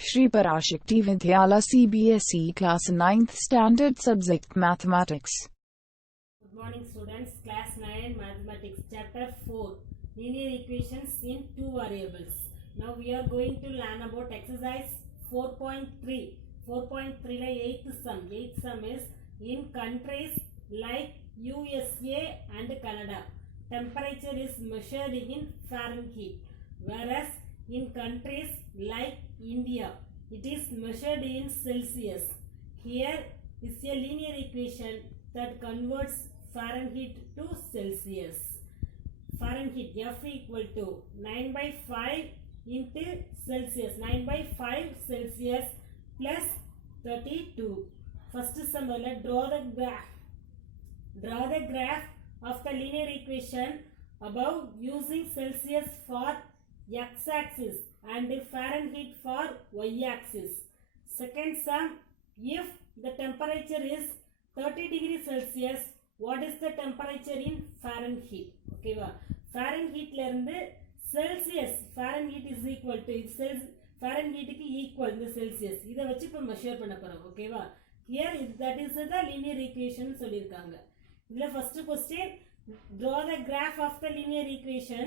Shri Parashakti Vidyala CBSE Class 9th Standard Subject Mathematics. Good morning students, class 9 mathematics chapter 4 linear equations in two variables. Now we are going to learn about exercise 4.3. 4.3 la 8th sum. 8th sum is in countries like USA and Canada, temperature is measured in Fahrenheit, whereas in countries like India, it is measured in Celsius. Here is a linear equation that converts Fahrenheit to Celsius. Fahrenheit F equal to 9 by 5 into Celsius. 9 by 5 Celsius plus 32. First sum, draw the graph of the linear equation above using Celsius for x-axis and Fahrenheit for y-axis. Second sum, if the temperature is 30 degrees Celsius, what is the temperature in Fahrenheit? Okay, Fahrenheit lerundu Celsius, Fahrenheit is equal to Fahrenheit ku equal the Celsius. இத வச்சு இப்ப measure பண்ண போறோம். ஓகேவா? Here that is the linear equation சொல்லிருக்காங்க. இதுல first question, draw the graph of the linear equation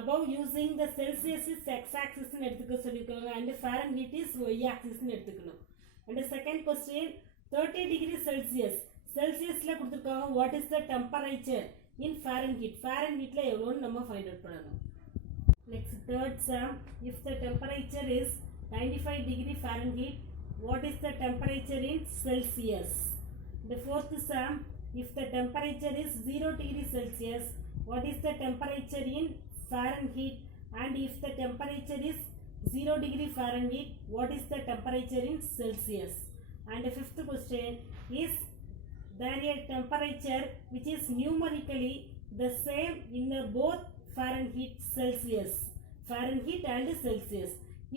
above using the Celsius is x-axis னு எடுத்துக்க சொல்லிருக்காங்க and Fahrenheit is y-axis னு எடுத்துக்கணும். And the second question, 30 degree Celsius. Celsiusல கொடுத்திருக்காங்க what is the temperature in Fahrenheit. Fahrenheitல எவ்வளவுன்னு நம்ம find out பண்ணணும். Next third sum, if the temperature is 95 degree Fahrenheit, what is the temperature in Celsius? The fourth sum, if the temperature is 0 degree Celsius, what is the temperature in Fahrenheit? And if the temperature is 0 degree Fahrenheit, what is the temperature in Celsius? And the fifth question, is there a temperature which is numerically the same in both Fahrenheit and Celsius?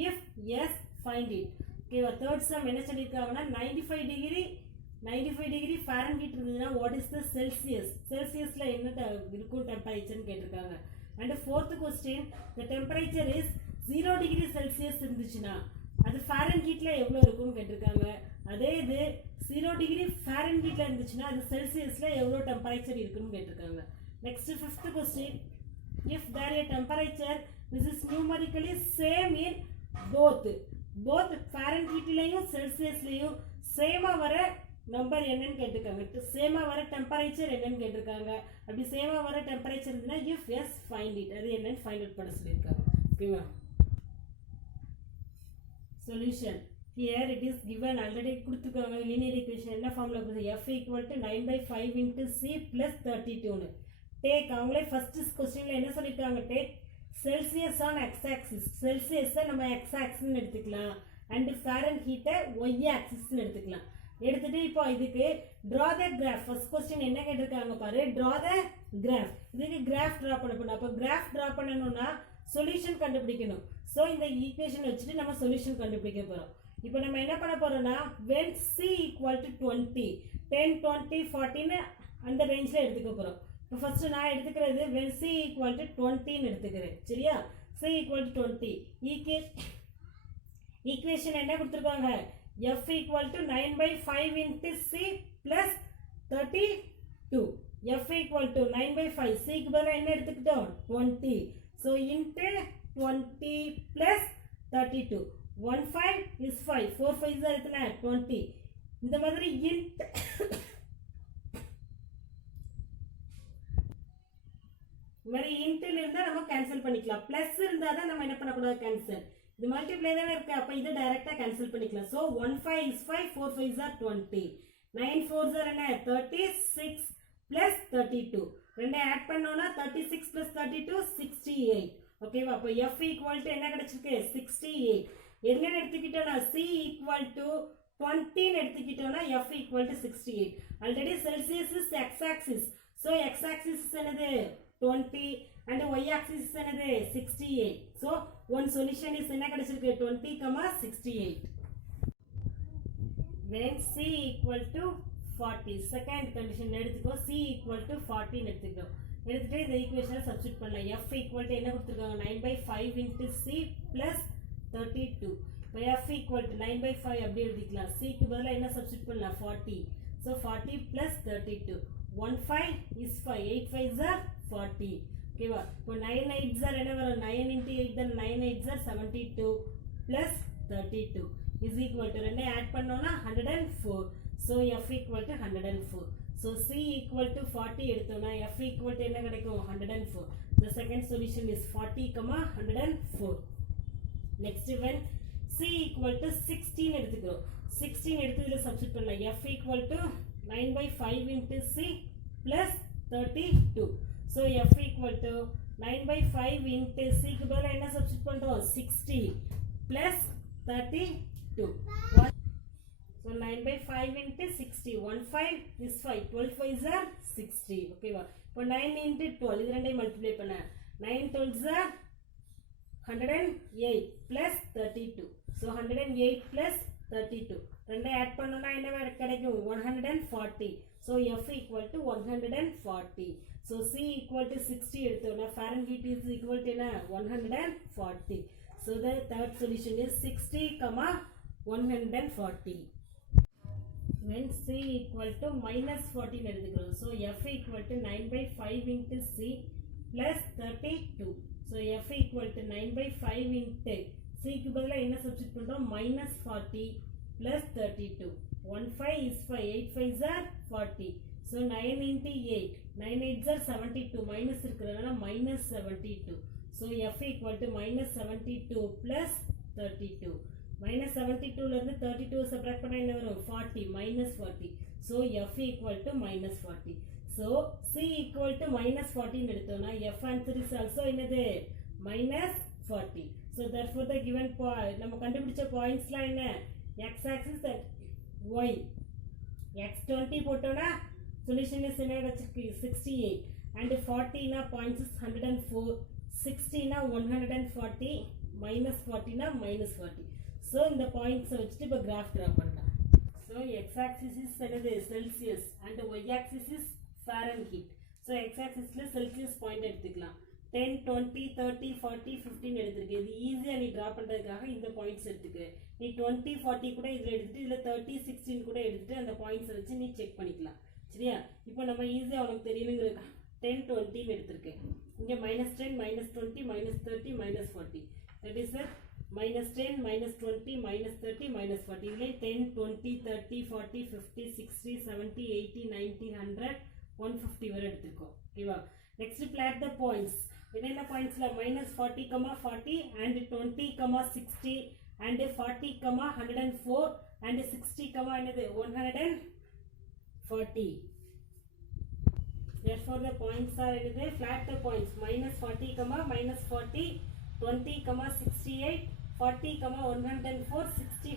If yes, find it. Okay, third sum என்ன சொல்லிருக்காங்கன்னா 95 degree Fahrenheit இருந்ததுன்னா what is the Celsius? Celsiusல என்ன இருக்கும் டெம்பரேச்சர்னு கேட்டிருக்காங்க. And fourth question, the temperature is 0 degree Celsius இருந்துச்சுன்னா அது Fahrenheitல எவ்வளவு இருக்கும்னு கேட்டிருக்காங்க. அதே இது 0 degree Fahrenheitல இருந்துச்சுன்னா அது Celsiusல எவ்வளவு டெம்பரேச்சர் இருக்குன்னு கேட்டிருக்காங்க. Next fifth question, if there a temperature which is numerically same in both Fahrenheitலயும் Celsiusலயும் சேமா வர நம்பர் என்னன்னு கேட்டிருக்காங்க. சேமா வர டெம்பரேச்சர் என்னன்னு கேட்டிருக்காங்க. அப்படி சேமா வர டெம்பரேச்சர் இருந்துன்னா if yes, find it. அது என்னன்னு find out பண்ண சொல்லிருக்காங்க. ஓகேவா? Solution. Here it is given already கொடுத்துருக்காங்க. linear equation என்ன ஃபார்முலா கொடுத்து f equal to 9 by 5 into c plus 32 னு. Take அவங்களே first questionல என்ன சொல்லிருக்காங்க? Take Celsius on x-axis. Celsius நம்ம x-axis னு எடுத்துக்கலாம் and Fahrenheit y-axis னு எடுத்துக்கலாம். எடுத்துட்டு இப்போ இதுக்கு draw the graph. first question என்ன கேட்டிருக்காங்க பாரு, draw the graph. இதுக்கு graph draw பண்ண போறோம். அப்ப graph draw பண்ணனும்னா solution கண்டுபிடிக்கணும். சோ இந்த ஈக்குவேஷன் வச்சிட்டு நம்ம solution கண்டுபிடிக்க போறோம். இப்போ நம்ம என்ன பண்ண போறோம்னா when c equal to 20, 10, 20, 40 னு அந்த ரேஞ்ச்ல எடுத்துக்க போறோம். இப்போ ஃபர்ஸ்ட் நான் எடுத்துக்கிறது when c equal to 20 னு எடுத்துக்கிறேன். சரியா? c equal to 20. ஈக்குவேஷன் என்ன கொடுத்திருக்காங்க? f equal to 9 by 5 into c plus 32. f equal to 9 by 5. c க்கு பதிலா என்ன எடுத்துக்கிட்டோம்? 20. So into 20 plus 32. 1 5 is 5. 4 5 is எத்தனை? 20. இந்த மாதிரி இன்ட்ல இருந்தா நம்ம கேன்சல் பண்ணிக்கலாம். பிளஸ் இருந்தா தான் நம்ம என்ன பண்ண கூடாது? கேன்சல். இது மல்டிப்ளை தான இருக்கு. அப்ப இத டைரக்ட்டா கேன்சல் பண்ணிக்கலாம். So 1 5 is 5, 4 5 are 20. 9 4 are என்ன? 36 plus 32. ரெண்டை ஆட் பண்ணோம்னா 36 plus 32 68. ஓகேவா? அப்ப f equal to என்ன கிடைச்சிருக்கு? 68. என்ன எடுத்துக்கிட்டோம்னா c equal to 20 னு எடுத்துக்கிட்டோம்னா f equal to 68. Already Celsius is x-axis. So x-axis என்னது? 20 and y-axis is என்னது? 68. So one solution is என்ன கிடைச்சிருக்கு? 20, 68. When c equal to 40. Second condition எடுத்துக்கோ. c equal to 40 னு எடுத்துக்கோ. எடுத்துட்டு இந்த ஈக்குவேஷனை சப்ஸ்டிட்யூட் பண்ணலாம். f equal to என்ன கொடுத்திருக்காங்க? 9 by 5 into c plus 32. இப்போ f equal to 9 by 5 அப்படி எழுதிக்கலாம். c க்கு பதிலா என்ன சப்ஸ்டிட் பண்ணலாம் 40. so 40 plus 32 1 5 is 5 8 5s are 40. ஓகேவா? இப்போ 9 8s are என்ன வரும் 9 into 8 then 9 8s are 72 plus 32 is equal to ரெண்டே ஆட் பண்ணோம்னா 104. so f equal to 104. so c equal to 40 எடுத்தோம்னா f equal to என்ன கிடைக்கும் 104. the second solution is 40, 104. next when c equal to 16 எடுத்துக்கிறோம். 16 எடுத்து இதில் சப்ஸ்டிட் பண்ணலாம். f equal to 9 by 5 into c plus 32. so f equal to 9 by 5 into c க்கு பதிலா என்ன சப்ஸ்டிட் பண்றோம் 60 plus 32. so 9 by 5 into 60 1 5 is 5 12 5s are 60. ஓகேவா? இப்போ 9 into 12 இது ரெண்டையும் மல்டிப்ளை பண்ண 9 12s are 108 plus 32. so 108 plus 32 ரெண்டே ஆட் பண்ணோம்னா என்ன கிடைக்கும் 140. so f equal to 140. so c equal to 60 எடுத்தோம்னா Fahrenheit is equal to என்ன 140. so the third solution is 60, 140. when c equal to minus 14 எடுத்துக்கிறோம். so f equal to 9 by 5 into c plus 32. so f equal to 9 by 5 into c க்கு பதிலா என்ன substitute பண்றோம் minus 40 plus 32. 1 5 is 5 8 5s are 40. so 9 into 8 9 8s are 72 minus இருக்கிறதுனால minus 72. so f equal to minus 72 plus 32. minus 72 ல இருந்து 32 subtract பண்ணா என்ன வரும் 40 minus 40. so f equal to minus 40. so c equal to minus 14 எடுத்தோம்னா f answer is also என்னது minus 40. so therefore the given point நம்ம கண்டுபிடிச்ச பாயிண்ட்ஸ்லாம் என்ன x axis and y x20 போட்டோம்னா சொல்யூஷன் இஸ் என்ன கிடைச்சிருக்கு 68 and 40 னா பாயிண்ட்ஸ் இஸ் 104 60 னா 140 minus 40 னா minus 40. so இந்த பாயிண்ட்ஸ் வச்சிட்டு இப்ப கிராஃப் டிரா பண்ணலாம். so x axis is என்னது Celsius and y axis is Fahrenheit. so x axisல செல்சியஸ் பாயிண்ட் எடுத்துக்கலாம். 10 20 30 40 15 எடுத்துருக்கு. இது ஈஸியா நீ டிரா பண்றதுக்காக இந்த பாயிண்ட்ஸ் எடுத்துக்க. நீ 20 40 கூட இதுல எடுத்துட்டு இதுல 30 16 கூட எடுத்துட்டு அந்த பாயிண்ட்ஸ் வச்சு நீ செக் பண்ணிக்கலாம். சரியா? இப்போ நம்ம ஈஸியா உனக்கு தெரியணும்ங்கறதுக்கு 10 20 ன்னு எடுத்துர்க்கேன். இங்க -10 -20 -30 -40. that is -10 -20 -30 -40. இதுல 10 20 30 40 50 60 70 80 90 100 150 வரை எடுத்துக்கோ. ஓகேவா? next plot the points. என்னென்ன பாயிண்ட்ஸ்ல -40, 40 and 20, 60 and 40, 104 and 60, என்னது 140. therefore the points are என்னது flat the points -40, -40, 20, 68, 40, 104, 60,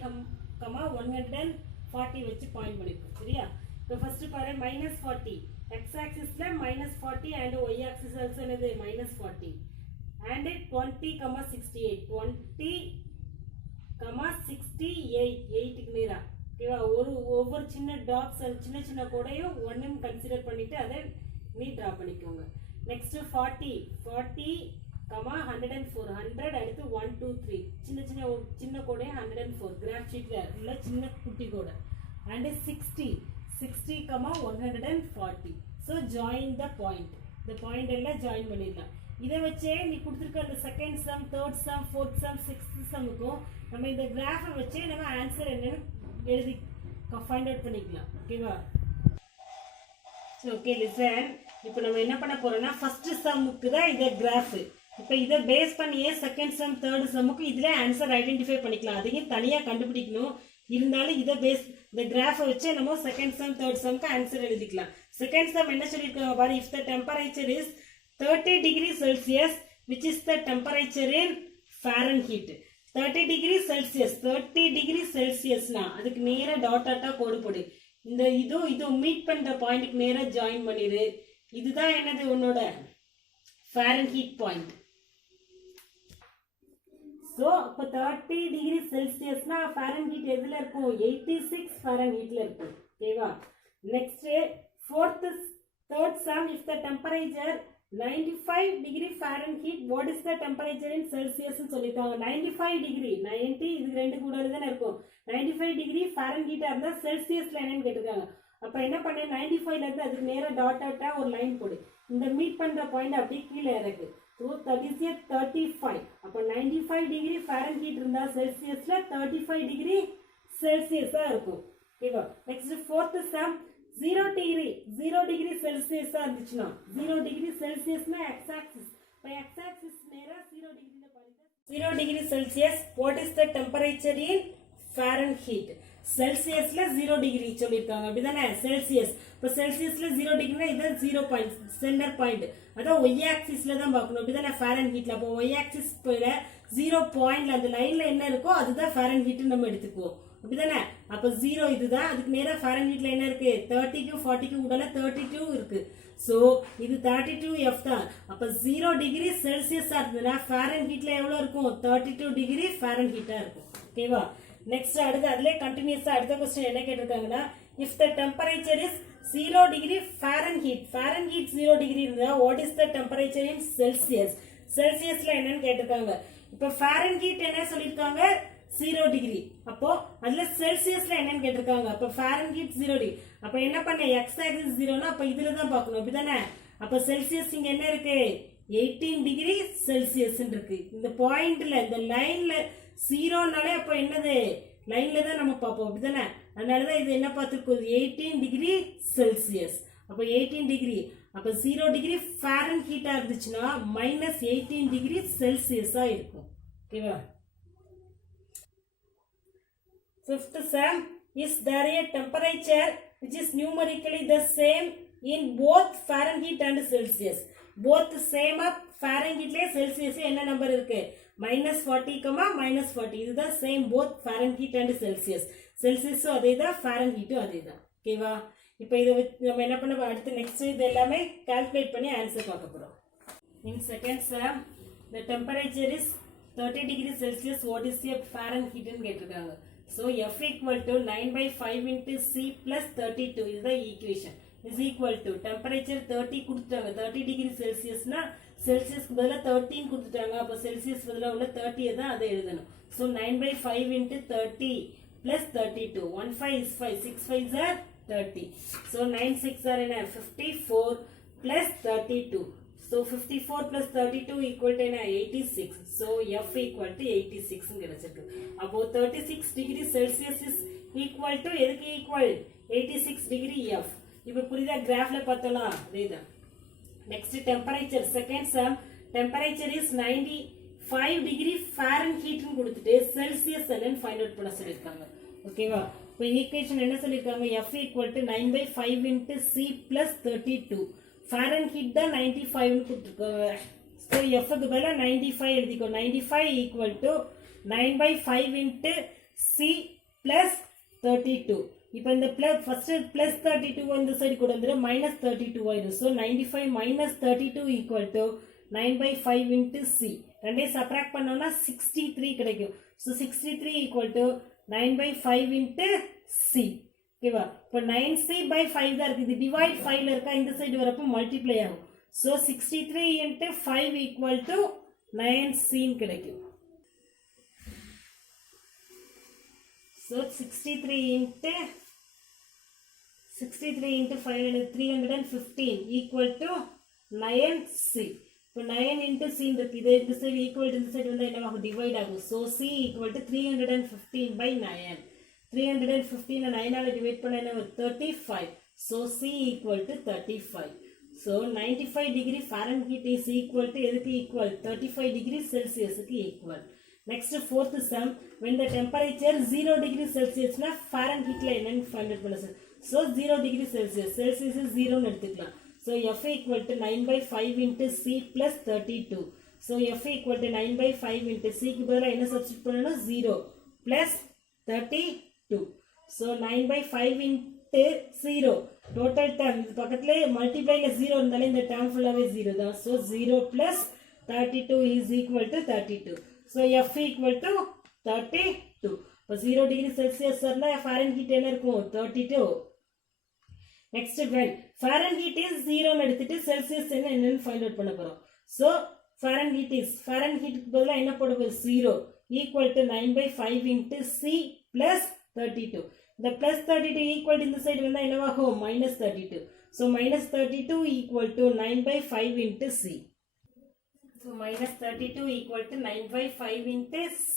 140 வச்சு பாயிண்ட் பண்ணிருக்கோம். சரியா? இப்போ ஃபர்ஸ்ட் பாரு -40 x axis la -40 and y axis also என்னது -40 and 20, 68 20, 68 8 க்கு நேரா. ஓகேவா? ஒவ்வொரு சின்ன டாட்ஸ் சின்ன கோடையும் 1 ம் கன்சிடர் பண்ணிட்டு அதை நீ டிரா பண்ணிக்கோங்க. நெக்ஸ்ட் 40 104 100 அடுத்து 1 2 3 சின்ன கோடை 104 கிராஃப் ஷீட்ல உள்ள சின்ன குட்டி கோடை and 60 140. so join the point. the point எல்லாம் ஜாயின் பண்ணிடலாம். இதை வச்சே நீ கொடுத்துருக்க அந்த second sum third sum fourth sum sixth சம்முக்கும் நம்ம இந்த கிராஃபை வச்சே நம்ம ஆன்சர் என்னன்னு எழுதி ஃபைண்ட் அவுட் பண்ணிக்கலாம். ஓகேவா? So okay listen. இப்போ நம்ம என்ன பண்ண போறோம்னா ஃபர்ஸ்ட் சம்முக்கு தான் இதை கிராஃப். இப்போ இதை பேஸ் பண்ணியே செகண்ட் சம் தேர்ட் சம்முக்கு இதுல ஆன்சர் ஐடென்டிஃபை பண்ணிக்கலாம். அதையும் தனியாக கண்டுபிடிக்கணும். இருந்தாலும் இதை பேஸ் இந்த கிராஃபை வச்சு நம்ம செகண்ட் சம் தேர்ட் சம்க்கு ஆன்சர் எழுதிக்கலாம். செகண்ட் சம் என்ன சொல்லியிருக்காங்க பாரு. If the temperature is 30 degrees Celsius which is the temperature in Fahrenheit. 30 degrees Celsius 30 degrees Celsius னா அதுக்கு நேரா டாட்டா கோடு போடு. இந்த இது மீட் பண்ற பாயிண்ட்க்கு நேரா ஜாயின் பண்ணிரு. இதுதான் என்னது உன்னோட Fahrenheit பாயிண்ட். So, இப்போ 30 degree Celsius னா Fahrenheit எதுல இருக்கும் 86 Fahrenheitல இருக்கும். ஓகேவா? Next third sum if the temperature 95 degree Fahrenheit, what is the temperature in Celsius சொல்லிருக்காங்க. 95 degree 90 இதுக்கு ரெண்டு கூட தானே இருக்கும். 95 degree Fahrenheit இருந்தா செல்சியஸ்ல என்னன்னு கேட்டிருக்காங்க. அப்ப என்ன பண்ண 95ல இருந்து அதுக்கு நேரா டாட்டா ஒரு லைன் போடு. இந்த மீட் பண்ற பாயிண்ட் அப்படியே கீழே இறக்கு. So that is a 35. அப்ப 95 degree Fahrenheit இருந்தா செல்சியஸ்ல 35 degree செல்சியஸா இருக்கும். ஓகேவா? நெக்ஸ்ட் fourth sum 0 degree செல்சியஸா இருந்துச்சுன்னா 0 degree செல்சியஸ்னா x axis. இப்ப x axis நேரா 0 degree பாருங்க. 0 degree Celsius, what is the temperature in Fahrenheit? செல்சியஸ்ல 0 degree சொல்லிருக்காங்க அப்படிதானே செல்சியஸ். இப்ப செல்சியஸ்ல 0 டிகிரினா இது 0 பாயிண்ட் சென்டர் பாயிண்ட். அதான் y ஆக்சிஸ்ல தான் பார்க்கணும் அப்படிதானே ஃபாரன்ஹீட்ல. அப்போ y ஆக்சிஸ் 0 பாயிண்ட்ல அந்த லைன்ல என்ன இருக்கோ அதுதான் ஃபாரன்ஹீட் நம்ம எடுத்துக்குவோம் அப்படிதானே. அப்ப 0 இதுதான். அதுக்கு நேரா ஃபாரன்ஹீட்ல என்ன இருக்கு 30க்கு 40க்கு உடல 32 இருக்கு. சோ இது 32F தான். அப்ப 0 டிகிரி செல்சியஸா இருந்ததுன்னா ஃபாரன்ஹீட்ல எவ்வளவு இருக்கும் 32 டிகிரி ஃபாரன்ஹீட்டா இருக்கும். ஓகேவா? நெக்ஸ்ட் அடுத்து அதுல கண்டினியூஸா அடுத்த क्वेश्चन என்ன கேட்டிருக்காங்கன்னா if the temperature is 0 degree Fahrenheit 0 degree இருந்தா what is the temperature in Celsius செல்சியஸ்ல என்னன்னு கேட்டிருக்காங்க. இப்ப ஃபாரன்ஹீட் என்ன சொல்லிருக்காங்க 0 டிகிரி. அப்போ அதுல செல்சியஸ்ல என்னன்னு கேட்டிருக்காங்க. அப்ப ஃபாரன்ஹீட் 0 டிகிரி. அப்ப என்ன பண்ண x axis 0னா அப்ப இதுல தான் பார்க்கணும் அப்படிதானே. அப்ப செல்சியஸ் இங்க என்ன இருக்கு 18 டிகிரி செல்சியஸ் இருக்கு. இந்த பாயிண்ட்ல இந்த லைன்ல 0னாலே அப்ப என்னது லைன்ல தான் நம்ம பார்ப்போம் அப்படிதானே. அதனாலதான் இது என்ன பார்த்திருக்கோம் 18 டிகிரி செல்சியஸ். அப்ப 18 டிகிரி அப்ப 0 டிகிரி ஃபாரன்ஹீட்டா இருந்துச்சுன்னா -18 டிகிரி செல்சியஸா இருக்கும். ஓகேவா? Fifth sum, is there a temperature which is numerically the same in both Fahrenheit and Celsius? Both same up Fahrenheitல Celsius என்ன நம்பர் இருக்கு -40, -40. இதுதான் same both Fahrenheit and Celsius. Celsius அதேதான் Fahrenheit அதேதான். ஓகேவா? இப்போ இத நம்ம என்ன பண்ண அடுத்து நெக்ஸ்ட் இது எல்லாமே கால்குலேட் பண்ணி ஆன்சர் பார்க்க போறோம். In second sum, the temperature is 30 degree Celsius. What is the Fahrenheit ன்னு கேட்டிருக்காங்க. So F equal to 9/5 into C plus 32 is the equation. Is equal to temperature 30 கொடுத்துட்டாங்க 30 degree Celsiusனா செல்சியஸ்க்கு பதிலா 13 கொடுத்துட்டாங்க. அப்ப செல்சியஸ் பதிலா உள்ள 30 தான் அதை எழுதணும். So 9/5 into 30 plus 32. 1 5 is 5. 6 5s are 30. So 9 6 are என்ன 54 plus 32. So 54 plus 32 equal to 86. So F equal to 86 கிடைச்சிருக்கு. அப்போ 36 degree Celsius is equal to எதுக்கு equal 86 degree F. இப்போ புரியுதா கிராஃப்ல பார்த்தலாம் அதேதான். Next temperature second sum, temperature is 95 degree Fahrenheit ன்னு கொடுத்துட்டு செல்சியஸ் என்னன்னு ஃபைண்ட் அவுட் பண்ண சொல்லிருக்காங்க. ஓகேவா? இப்போ ஈக்குவேஷன் என்ன சொல்லிருக்காங்க F equal to 9/5 into C plus 32. Fahrenheit தான் 95 ன்னு கொடுத்திருக்காங்க. So F க்கு பதிலா 95 எழுதிக்கோ. 95 equal to 9/5 into C plus 32. இப்போ இந்த ஃபர்ஸ்ட் பிளஸ் 32 இந்த சைடு கொண்டு வந்துரு -32 ஆயிடும். So 95 -32 equal to 9/5 into C. ரெண்டே சப்ட்ராக்ட் பண்ணோம்னா 63 கிடைக்கும். So 63 equal to 9/5 into C. ஓகேவா? இப்போ 9C/5 தான் இருக்கு. இது டிவைட் 5ல இருக்கா இந்த சைடு வரப்போ மல்டிப்ளை ஆகும். So 63 into 5 equal to 9C கிடைக்கும். So 63 into 5 315 equal to 9C. இப்போ 9 into C இருக்கு. இது இந்த சைடு ஈக்குவல் டு இந்த சைடு வந்து என்ன ஆகும் டிவைட் ஆகும். So C equal to 315/9. 315 9 ஆல டிவைட் பண்ணா என்ன வரும் 35. So C equal to 35. So 95 degree Fahrenheit is equal to எதுக்கு ஈக்குவல் 35 degree Celsius க்கு equal. Next fourth sum, when the temperature 0 degree Celsius na Fahrenheit la enna find out பண்ணலாம். So 0 degree Celsius, Celsius is 0 ன்னு எடுத்துக்கலாம். So F equal to 9/5 into C plus 32. So F equal to 9/5 into C க்கு பதிலா என்ன substitute பண்ணனும் 0 plus 32. So 9/5 into 0 total term பக்கத்துல மல்டிப்ளைல 0 இருந்தாலே இந்த term ஃபுல்லாவே 0 தான். So 0 plus 32 is equal to 32. So F equal to 32. இப்போ 0 degree Celsius இருந்தா Fahrenheit என்ன இருக்கும் 32. next when Fahrenheit is 0 னு எடுத்துட்டு Celsius என்னன்னு ஃபைண்ட் அவுட் பண்ண போறோம். so Fahrenheit க்கு பதிலா என்ன போட போறோம் 0 equal to 9/5 into C plus 32. இந்த plus 32 equal to இந்த சைடு வந்தா என்னவாகும் minus 32. so minus 32 equal to 9/5 into C. so minus 32 equal to 9/5 into C.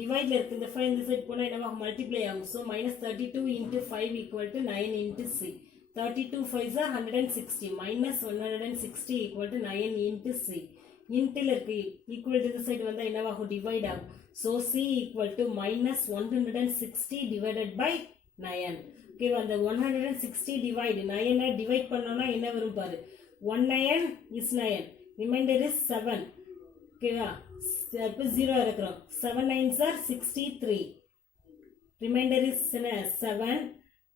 divide இருக்கு இந்த 5 இந்த சைடு போனா என்னவாகும் multiply ஆகும். so minus 32 into 5 equal to 9 into C. 32 5s are 160 minus 160 equal to 9 into C. இன்டில் இருக்கு equal to இந்த side வந்தா என்னவாகும் டிவைட் ஆகும். so C equal to minus 160 divided by 9. ஓகேவா அந்த 160 டிவைட் 9 டிவைட் பண்ணோம்னா என்ன வரும் பாரு 1 9 is 9 ரிமைண்டர் is 7. ஓகேவா இப்போ 0 இருக்கிறோம் 7 9s are 63 ரிமைண்டர் is 7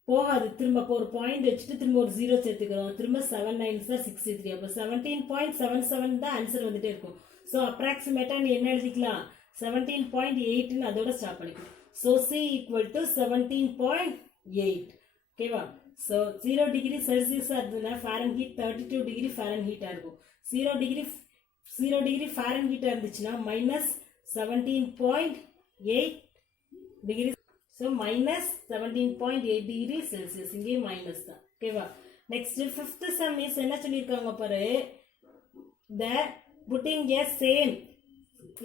போகாது திரும்ப ஒரு பாயிண்ட் வச்சுட்டு திரும்ப ஒரு 0 சேர்த்துக்கிறோம் திரும்ப 7 9s are 63 அப்போ 17.77 தான் ஆன்சர் வந்துட்டே இருக்கும். ஸோ அப்ராக்சிமேட்டா நீ என்ன எழுதிக்கலாம் 17.8 ன்னு அதோட ஸ்டார்ட் பண்ணிக்கலாம். So C equal to 17.8. ஓகேவா ஸோ 0 டிகிரி செல்சியஸா இருந்ததுன்னா ஃபாரன்ஹீட் 32 டிகிரி ஃபாரன்ஹீட்டா இருக்கும். 0 டிகிரி ஃபாரன்ஹீட்டா இருந்துச்சுன்னா minus 17.8 degree. so minus 17.8 degree Celsius இங்கே minus தான். ஓகேவா next fifth sum is என்ன சொல்லிருக்காங்க பாரு the putting a same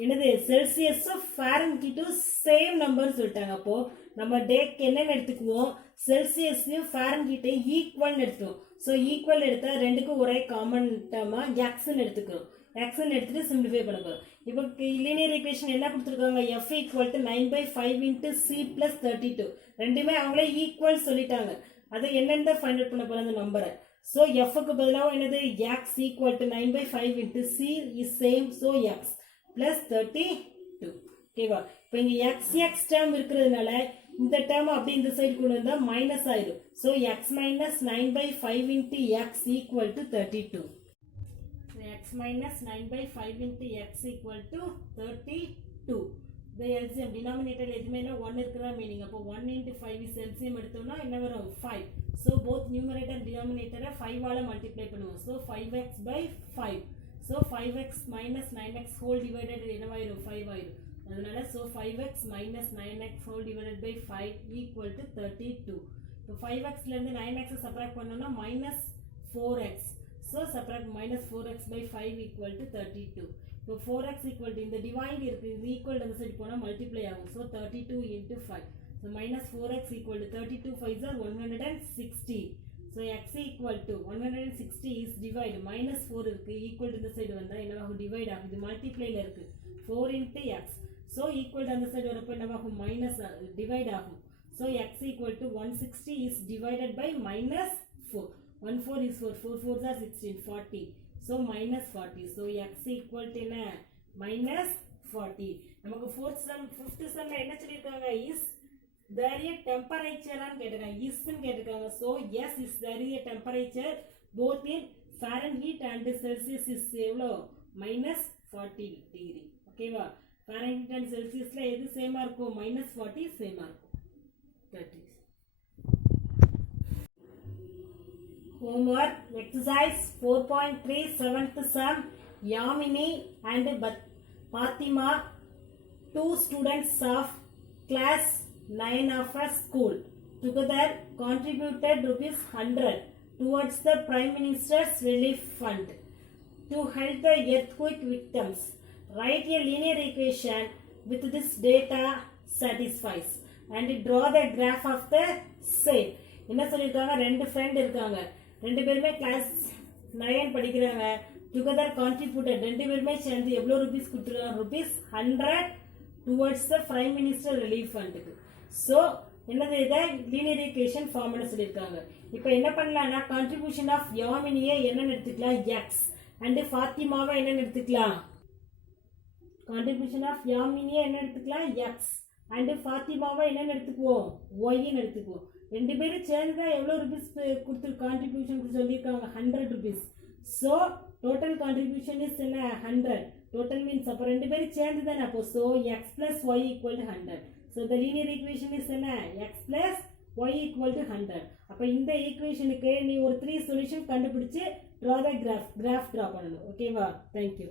என்னது Celsius Fahrenheit same number சொல்லிட்டாங்க. அப்போ நம்ம டேக்கு என்னன்னு எடுத்துக்குவோம் செல்சியஸையும் ஃபாரன்ஹீட்டை ஈக்குவல் எடுத்துக்குவோம். ஸோ ஈக்குவல் எடுத்தா ரெண்டுக்கும் ஒரே காமன் டேர்மா எக்ஸ்ன்னு எடுத்துக்கிறோம். எக்ஸ்ன்னு எடுத்துட்டு சிம்பிளிஃபை பண்ண போறோம். இப்போ லீனியர் ஈக்குவேஷன் என்ன கொடுத்துருக்காங்க F equal to 9/5 into C plus 32 ரெண்டுமே அவங்களே ஈக்குவல் சொல்லிட்டாங்க. அதை என்னன்னு தான் ஃபைண்ட் அவுட் பண்ண போற அந்த நம்பரை. ஸோ எஃப்க்கு பதிலாக என்னது x equal to 9/5 into C is same so x plus 32. ஓகேவா இப்போ இங்க x டேர்ம் இருக்கிறதுனால இந்த டேர்ம் அப்படி இந்த சைடு கொண்டு வந்தா மைனஸ் ஆயிடும். So x minus 9/5 into x equal to 32. x minus 9/5 into x equal to 32. the LCM denominator எதுமே 1 இருக்குதா மீனிங். அப்போ 1 into 5 is LCM எடுத்தோம்னா என்ன வரும் 5. so both numerator and denominator 5 ஆல மல்டிப்ளை பண்ணுவோம். so 5x by 5. so 5x minus 9x whole divided என்னவாயிரும் 5 ஆயிரும். அதனால so 5x minus 9x whole divided by 5 equal to 32. இப்போ 5x ல இருந்து 9x சப்ட்ராக்ட் பண்ணோம்னா minus 4x. so subtract minus 4x by 5 equal to 32. இப்போ 4x equal to இந்த divide இருக்கு இது ஈக்குவல் அந்த சைடு போனா மல்டிப்ளை ஆகும். so 32 into 5. so minus 4x equal to 32 5s are 160. so x equal to 160 is divide minus 4 இருக்கு equal to இந்த side வந்தா என்னவாகும் டிவைட் ஆகும். இது மல்டிப்ளைல இருக்கு 4 into x. so equal to அந்த சைடு வரப்ப என்னவாகும் மைனஸ் டிவைட் ஆகும். so x equal to 160 is divided by minus 4. 1 4 is 4 4 4s are 16 40. so minus 40. so x equal to என்ன minus 40. நமக்கு fifth sum என்ன சொல்லிருக்காங்க is there a temperature ன்னு கேட்டிருக்காங்க is ன்னு கேட்டிருக்காங்க. so yes is there a temperature both in Fahrenheit and Celsius is எவ்வளோ minus 40 degree. ஓகேவா Fahrenheit and Celsiusல எது சேமா இருக்கும் minus 40 சேமா இருக்கும். 30. homework exercise 4.3 7th sum Yamini and Fatima, two students of class 9 of a school, together contributed rupees 100 towards the Prime Minister's Relief Fund to help the earthquake victims. Write a linear equation with this data satisfies and draw the graph of the same. என்ன சொல்லிருக்காங்க ரெண்டு friend இருக்காங்க ரெண்டு பேருமே class 9 படிக்கிறாங்க together contributed ரெண்டு பேருமே சேர்ந்து எவ்வளவு ரூபீஸ் கொடுத்துருக்காங்க rupees 100 towards the Prime Minister Relief Fundக்கு. ஸோ என்னது இதை லீனியர் ஈக்குவேஷன் ஃபார்ம்னு சொல்லியிருக்காங்க. இப்போ என்ன பண்ணலாம்னா கான்ட்ரிபியூஷன் ஆஃப் யாமினியை என்னன்னு எடுத்துக்கலாம் எக்ஸ் அண்ட் ஃபாத்திமாவை என்னன்னு எடுத்துக்கலாம் கான்ட்ரிபியூஷன் ஆஃப் யாமினியை என்ன எடுத்துக்கலாம் எக்ஸ் அண்ட் ஃபாத்திமாவை என்னன்னு எடுத்துக்குவோம் ஒய்ன்னு எடுத்துக்குவோம். ரெண்டு பேரும் சேர்ந்து எவ்வளோ ருபீஸ் கொடுத்து கான்ட்ரிபியூஷன் சொல்லியிருக்காங்க 100 rupees. So total contribution is என்ன 100. டோட்டல் மீன்ஸ் அப்போ ரெண்டு பேரும் சேர்ந்து தானே அப்போ so x plus y equal to 100. So the linear equation is என்ன x plus y equal to 100. அப்ப இந்த ஈக்குவேஷனுக்கு நீ ஒரு 3 சொல்யூஷன் கண்டுபிடிச்சு draw the graph draw பண்ணணும். ஓகேவா? Thank you.